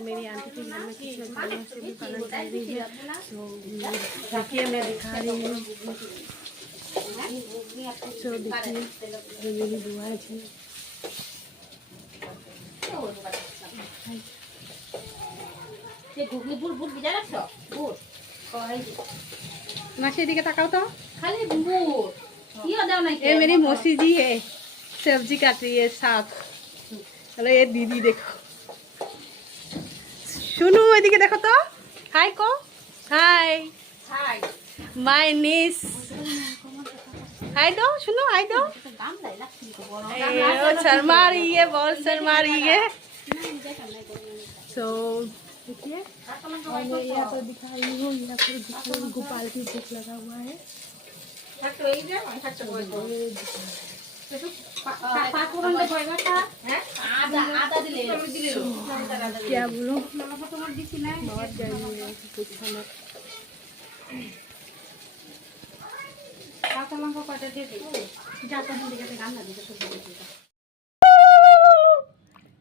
मेरी आंटी के घर में कृष्ण जन्माष्टमी पालन कर रही है। तो देखिए मैं दिखा रही हूँ। तो देखिए ये मेरी बुआ जी। मासी दिखे ताकाओ तो। ये मेरी मौसी जी है, सब्जी काट रही है साग। चलो ये दीदी देखो, सुनो एदिके देखो तो। हाय को हाय माय निस। हाय दो सुनो, हाय दो। शर्मा रही है, बहुत शर्मा रही है। तो देखिए और मैं यहाँ पर दिखा रही हूँ, यहाँ पर गोपाल की बुक लगा हुआ है। क्या बोलो बहुत गर्मी है, कुछ खाना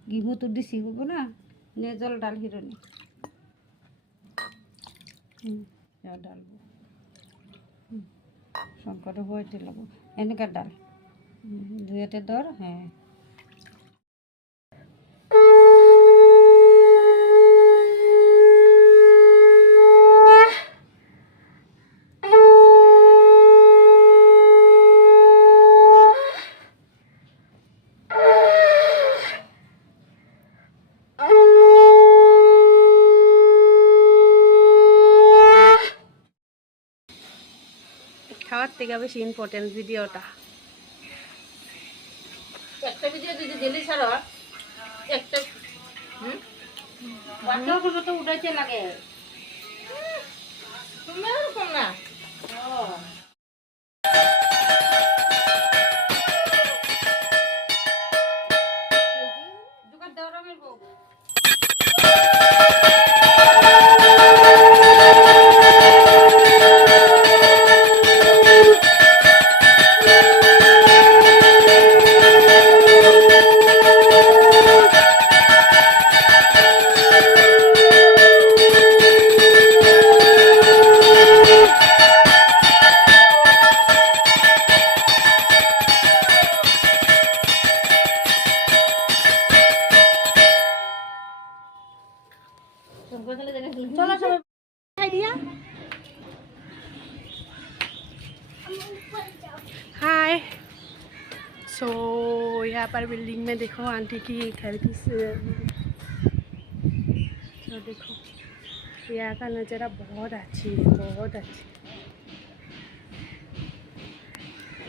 ঘিমু তো দিছি গো না নে জল ডাল হিরনি জল ডালবো শঙ্কর হইতে লাগবো এনেকার ডাল দুয়েতে দর। হ্যাঁ খাওয়ার থেকে বেশি ইম্পর্টেন্ট ভিডিওটা। একটা ভিডিও যদি দিলি ছাড়ো একটা বাচ্চাগুলো তো উঠাইতে লাগে তুমি এরকম না। দোকান দেওয়া রঙের বউ हाय। सो यहाँ पर बिल्डिंग में देखो आंटी की घर की तो देखो यहाँ का नज़ारा बहुत अच्छी है, बहुत अच्छी।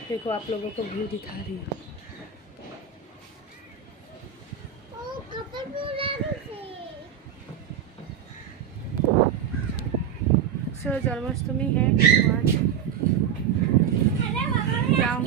देखो आप लोगों को व्यू दिखा रही हूँ। सो जन्माष्टमी है, जाऊँ